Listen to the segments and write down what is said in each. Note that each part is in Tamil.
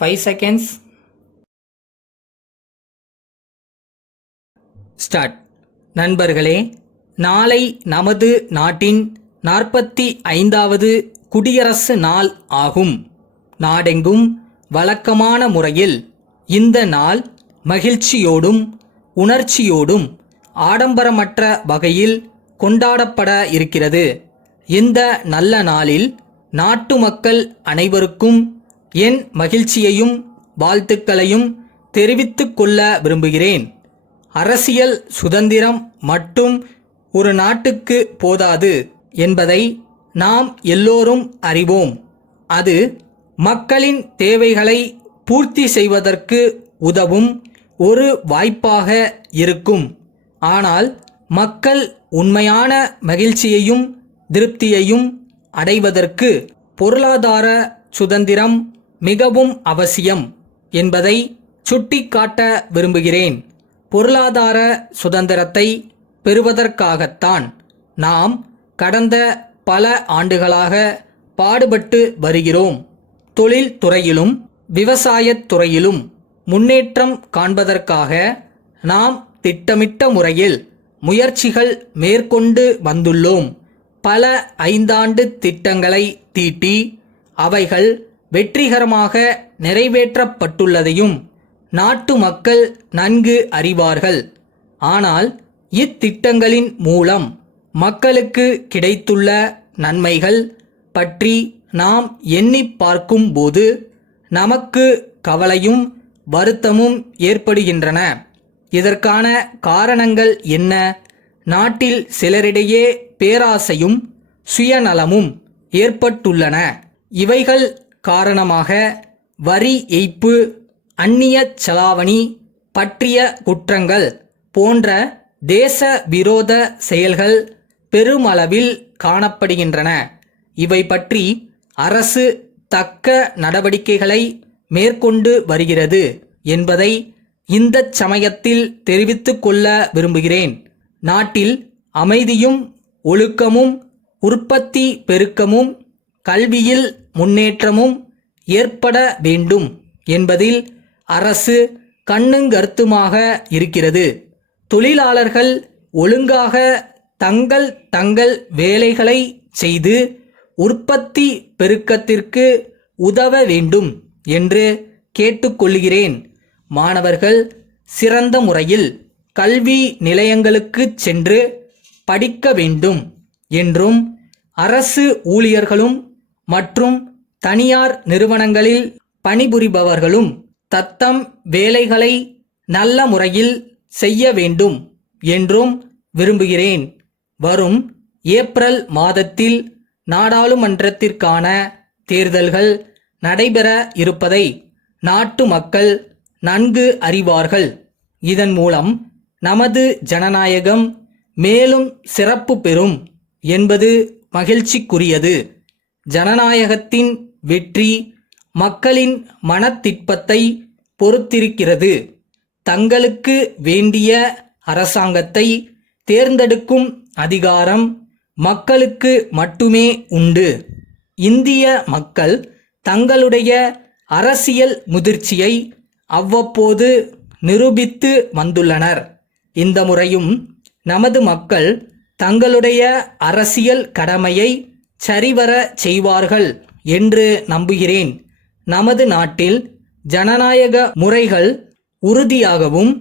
5 seconds. ஸ்டார்ட். நண்பர்களே, நாளை நமது நாட்டின் 45வது குடியரசு நாள் ஆகும். நாடெங்கும் வழக்கமான முறையில் இந்த நாள் மகிழ்ச்சியோடும் உணர்ச்சியோடும் ஆடம்பரமற்ற வகையில் கொண்டாடப்பட இருக்கிறது. இந்த நல்ல நாளில் நாட்டு மக்கள் அனைவருக்கும் என் மகிழ்ச்சியையும் வாழ்த்துக்களையும் தெரிவித்துக் கொள்ள விரும்புகிறேன். அரசியல் சுதந்திரம் மட்டும் ஒரு நாட்டுக்கு போதாது என்பதை நாம் எல்லோரும் அறிவோம். அது மக்களின் தேவைகளை பூர்த்தி செய்வதற்கு உதவும் ஒரு வாய்ப்பாக இருக்கும். ஆனால் மக்கள் உண்மையான மகிழ்ச்சியையும் திருப்தியையும் அடைவதற்கு பொருளாதார சுதந்திரம் மிகவும் அவசியம் என்பதை சுட்டிக்காட்ட விரும்புகிறேன். பொருளாதார சுதந்திரத்தை பெறுவதற்காகத்தான் நாம் கடந்த பல ஆண்டுகளாக பாடுபட்டு வருகிறோம். தொழில் துறையிலும் விவசாயத் துறையிலும் முன்னேற்றம் காண்பதற்காக நாம் திட்டமிட்ட முறையில் முயற்சிகள் மேற்கொண்டு வந்துள்ளோம். பல 5 ஆண்டு திட்டங்களை தீட்டி அவைகள் வெற்றிகரமாக நிறைவேற்றப்பட்டுள்ளதையும் நாட்டு மக்கள் நன்கு அறிவார்கள். ஆனால் இத்திட்டங்களின் மூலம் மக்களுக்கு கிடைத்துள்ள நன்மைகள் பற்றி நாம் எண்ணி பார்க்கும் போது நமக்கு கவலையும் வருத்தமும் ஏற்படுகின்றன. இதற்கான காரணங்கள் என்ன? நாட்டில் சிலரிடையே பேராசையும் சுயநலமும் ஏற்பட்டுள்ளன. இவைகள் காரணமாக வரி ஏய்ப்பு, அந்நிய செலாவணி பற்றிய குற்றங்கள் போன்ற தேச விரோத செயல்கள் பெருமளவில் காணப்படுகின்றன. இவை பற்றி அரசு தக்க நடவடிக்கைகளை மேற்கொண்டு வருகிறது என்பதை இந்த சமயத்தில் தெரிவித்துக் கொள்ள விரும்புகிறேன். நாட்டில் அமைதியும் ஒழுக்கமும் உற்பத்தி பெருக்கமும் கல்வியில் முன்னேற்றமும் ஏற்பட வேண்டும் என்பதில் அரசு கண்ணுங்கருத்துமாக இருக்கிறது. தொழிலாளர்கள் ஒழுங்காக தங்கள் வேலைகளை செய்து உற்பத்தி பெருக்கத்திற்கு உதவ வேண்டும் என்று கேட்டுக்கொள்கிறேன். மாணவர்கள் சிறந்த முறையில் கல்வி நிலையங்களுக்கு சென்று படிக்க வேண்டும் என்றும் அரசு ஊழியர்களும் மற்றும் தனியார் நிறுவனங்களில் பணிபுரிபவர்களும் தத்தம் வேலைகளை நல்ல முறையில் செய்ய வேண்டும் என்றும் விரும்புகிறேன். வரும் ஏப்ரல் மாதத்தில் நாடாளுமன்றத்திற்கான தேர்தல்கள் நடைபெற இருப்பதை நாட்டு மக்கள் நன்கு அறிவார்கள். இதன் மூலம் நமது ஜனநாயகம் மேலும் சிறப்பு பெறும் என்பது மகிழ்ச்சிக்குரியது. ஜனநாயகத்தின் வெற்றி மக்களின் மனத்திற்பத்தை பொறுத்திருக்கிறது. தங்களுக்கு வேண்டிய அரசாங்கத்தை தேர்ந்தெடுக்கும் அதிகாரம் மக்களுக்கு மட்டுமே உண்டு. இந்திய மக்கள் தங்களுடைய அரசியல் முதிர்ச்சியை அவ்வப்போது நிரூபித்து வந்துள்ளனர். இந்த முறையும் நமது மக்கள் தங்களுடைய அரசியல் கடமையை சரிவர செய்வார்கள் என்று நம்புகிறேன். நமது நாட்டில் ஜனநாயக முறைகள் உறுதியாகவும்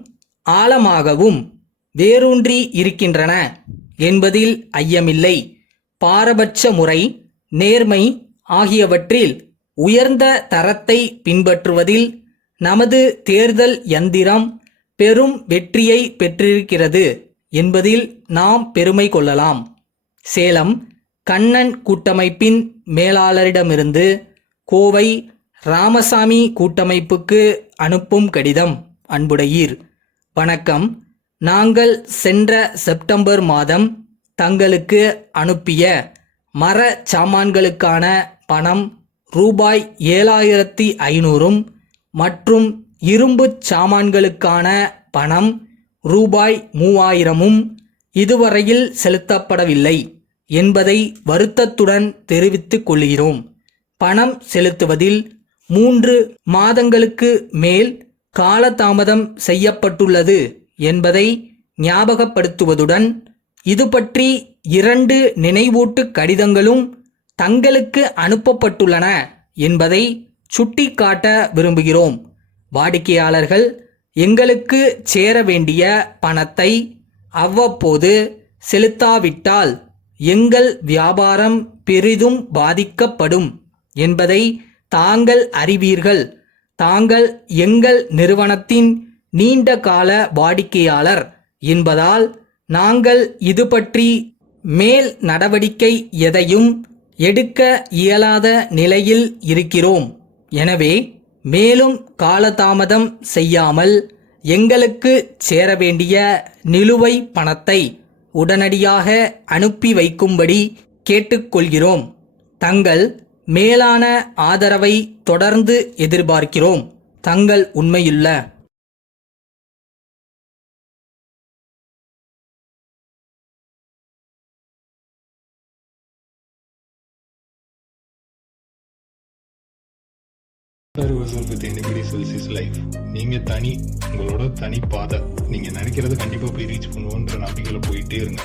ஆழமாகவும் வேரூன்றி இருக்கின்றன என்பதில் ஐயமில்லை. பாரபட்ச முறை, நேர்மை ஆகியவற்றில் உயர்ந்த தரத்தை பின்பற்றுவதில் நமது தேர்தல் யந்திரம் பெரும் வெற்றியை பெற்றிருக்கிறது என்பதில் நாம் பெருமை கொள்ளலாம். சேலம் கண்ணன் கூட்டமைப்பின் மேலாளரிடமிருந்து கோவை ராமசாமி கூட்டமைப்புக்கு அனுப்பும் கடிதம். அன்புடையீர், வணக்கம். நாங்கள் சென்ற செப்டம்பர் மாதம் தங்களுக்கு அனுப்பிய மர சாமான்களுக்கான பணம் ரூபாய் 7500 மற்றும் இரும்பு சாமான்களுக்கான பணம் ரூபாய் 3000 இதுவரையில் செலுத்தப்படவில்லை என்பதை வருத்தத்துடன் தெரிவித்துக் கொள்கிறோம். பணம் செலுத்துவதில் 3 மாதங்களுக்கு மேல் காலதாமதம் செய்யப்பட்டுள்ளது என்பதை ஞாபகப்படுத்துவதுடன் இது பற்றி 2 நினைவூட்டு கடிதங்களும் தங்களுக்கு அனுப்பப்பட்டுள்ளன என்பதை சுட்டிக்காட்ட விரும்புகிறோம். வாடிக்கையாளர்கள் எங்களுக்கு சேர வேண்டிய பணத்தை அவ்வப்போது செலுத்தாவிட்டால் எங்கள் வியாபாரம் பெரிதும் பாதிக்கப்படும் என்பதை தாங்கள் அறிவீர்கள். தாங்கள் எங்கள் நிறுவனத்தின் நீண்ட கால வாடிக்கையாளர் என்பதால் நாங்கள் இது பற்றி மேல் நடவடிக்கை எதையும் எடுக்க இயலாத நிலையில் இருக்கிறோம். எனவே மேலும் காலதாமதம் செய்யாமல் எங்களுக்கு சேர வேண்டிய நிலுவை பணத்தை உடனடியாக அனுப்பி வைக்கும்படி கேட்டுக்கொள்கிறோம். தங்கள் மேலான ஆதரவை தொடர்ந்து எதிர்பார்க்கிறோம். தங்கள் உண்மையுள்ள with anybody else's life. நீங்க தனி, உங்களோட தனி பாதை. நீங்க நினைக்கிறத கண்டிப்பா போய் ரீச் பண்ணுவோன்ற நம்பிக்கையில போயிட்டே இருங்க.